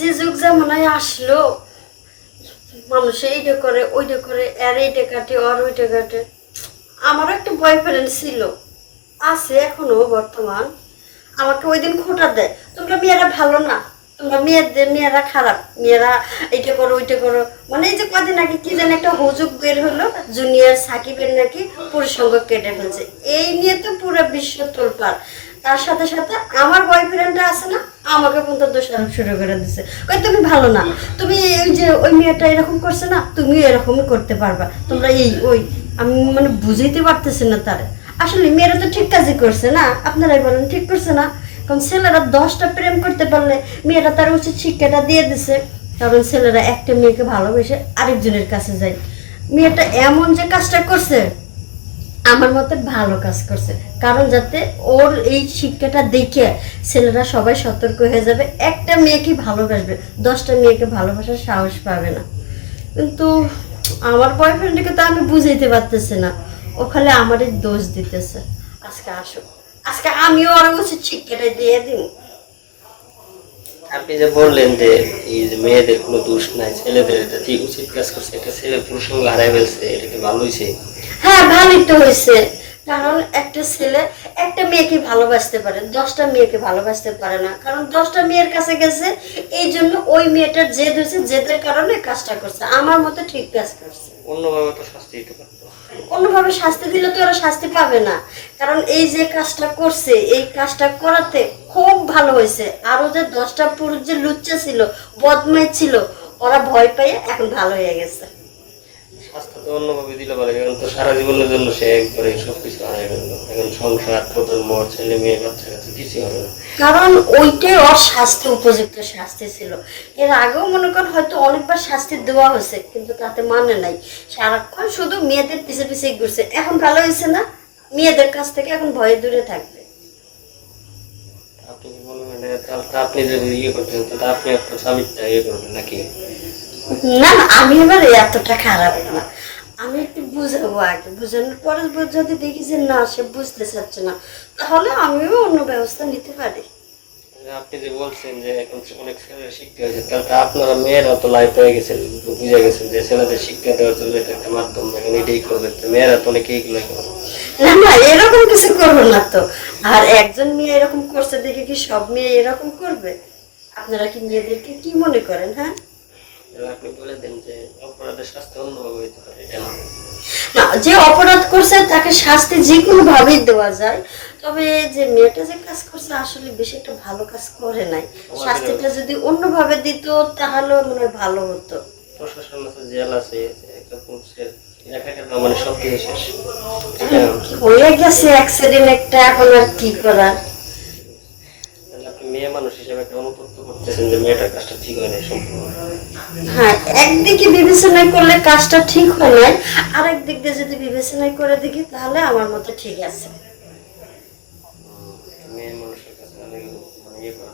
যে যুগ জামানায় আসলো, মানুষ এইটা করে ওইটা করে এর এইটা কাটে ওর ওইটা কাটে। আমারও একটা বয়ফ্রেন্ড ছিল, আছে এখনও বর্তমান। আমাকে ওই দিন খোটা দেয়, তোমরা মেয়েরা ভালো না, তোমরা মেয়েদের, মেয়েরা খারাপ, মেয়েরা এইটা করো ওইটা করো। মানে এই যে কদিন আগে কি যেন একটা হুজুগ বের হলো, জুনিয়র সাকিবের নাকি পুরুষঙ্গ কেটে ফেলছে। এই নিয়ে তো পুরো বিশ্ব তোলপাড়। তার সাথে সাথে আমার বয়ফ্রেন্ডটা আছে না, আমাকে পর্যন্ত দোষারোপ শুরু করে দিছে। ওই তুমি ভালো না। তুমি ওই যে ওই মেয়েটা এরকম করছে না, তুমিও এরকমই করতে পারবা। তোমরা এই ওই, আমি মানে বুঝাইতে পারতেছি না তারে। আসলে মেয়েরা তো ঠিক কাজই করছে না, আপনারাই বলেন, ঠিক করছে না। কারণ ছেলেরা দশটা প্রেম করতে পারলে মেয়েরা তার উচিত শিক্ষাটা দিয়ে দিছে। কারণ ছেলেরা একটা মেয়েকে ভালোবেসে আরেকজনের কাছে যায়। মেয়েটা এমন যে কাজটা করছে আমার মতে ভালো কাজ করছে। কারণ যাতে ওর এই শিক্ষাটা দেখে ছেলেরা সবাই সতর্ক হয়ে যাবে। একটা মেয়েকে ভালোবাসবে, দশটা মেয়েকে ভালোবাসার সাহস পাবে না। কিন্তু আমার বয়ফ্রেন্ডকে তো আমি বুঝাইতে পারতেছি না। ও খালি আমারই দোষ দিতেছে। আজকে আসো আজকে আমিও ওর উচিত শিক্ষাটা দিয়ে দিব আপনি যে বললেন যে এই যে মেয়েদের কোনো দোষ নাই ছেলেদের এটা ঠিক উচিত কাজ করছে? একটা ছেলে প্রসঙ্গ হারাই ফেলছে এটা কি ভালো হয়েছে হ্যাঁ ভালোই তো হয়েছে কারণ একটা ছেলে একটা মেয়েকে ভালোবাসতে পারে দশটা মেয়েকে ভালোবাসতে পারে না। কারণ দশটা মেয়ের কাছে গেছে এই জন্য ওই মেয়েটার জেদ হয়েছে জেদের কারণে কাজটা করছে। আমার মতে ঠিক কাজ করছে। অন্যভাবে তো অন্যভাবে শাস্তি দিলে তো ওরা শাস্তি পাবে না। কারণ এই যে কাজটা করছে, এই কাজটা করাতে খুব ভালো হয়েছে। আরও যে দশটা পুরুষ যে লুচ্চা ছিল বদমাই ছিল, ওরা ভয় পেয়ে এখন ভালো হয়ে গেছে। অন্যভাবে দিলে পারে এখন তো সারা জীবনের জন্য সে একবারে হারাই ফেলল এখন সংসার প্রজন্ম ছেলে মেয়ে বাচ্চা কিছুই হবে না। কারণ ওইটাই ওর উপযুক্ত শাস্তি ছিল। এর আগেও মনে করেন হয়তো অনেকবার শাস্তি দেওয়া হয়েছে কিন্তু তাতে মানে নাই। সারাক্ষণ শুধু মেয়েদের পিছে পিছে ঘুরছে। এখন ভালো হয়েছে না? মেয়েদের কাছ থেকে এখন ভয়ে দূরে থাকবে। আপনি বলবেন? আপনি যদি ইয়ে করতেন তাহলে আপনি একটা স্বামীটা ইয়ে করবেন নাকি? না না আমি এবার এতটা খারাপ না। আমি একটু বুঝাবো আগে। বুঝানোর পরে যদি দেখি যে না সে বুঝতে চাচ্ছে না তাহলে আমিও অন্য ব্যবস্থা নিতে পারি। আপনি যে বলছেন যে এখন অনেক ছেলের শিক্ষা হয়েছে তাহলে আপনারা মেয়েরা তো লাইফ হয়ে গেছেন বুঝে গেছেন যে ছেলেদের শিক্ষা দেওয়ার জন্য এটা একটা মাধ্যম এখন এটাই করবে। মেয়েরা তো অনেকে এইগুলো না না এরকম কিছু করব না তো। আর একজন মেয়ে এরকম করছে দেখে কি সব মেয়ে এরকম করবে? আপনারা কি মেয়েদেরকে কি মনে করেন হ্যাঁ? আপনি বলে দেন যে অপরাধের শাস্তি অন্যভাবে হইতে পারে না। না যে অপরাধ করছে তাকে শাস্তি যে কোনো ভাবেই দেওয়া যায়। তবে যে মেয়েটা যে কাজ করছে আসলে বেশি একটা ভালো কাজ করে নাই। শাস্তিটা যদি অন্যভাবে দিত তাহলে মনে হয় ভালো হতো। প্রশাসন আছে জেল আছে একটা পুলিশের মানে সব কিছু শেষ। হ্যাঁ, গেছে অ্যাক্সিডেন্ট একটা এখন আর কি করার? মেয়ে মানুষ হিসেবে একটা অনুতপ্ত করতেছেন যে মেয়েটার কাজটা ঠিক হয় না সম্পূর্ণ? হ্যাঁ একদিকে বিবেচনা করলে কাজটা ঠিক হয় নাই আরেক দিক দিয়ে যদি বিবেচনা করে দেখি তাহলে আমার মতো ঠিক আছে। মেয়ে মানুষের কাছে অনেক মানে ইয়ে করা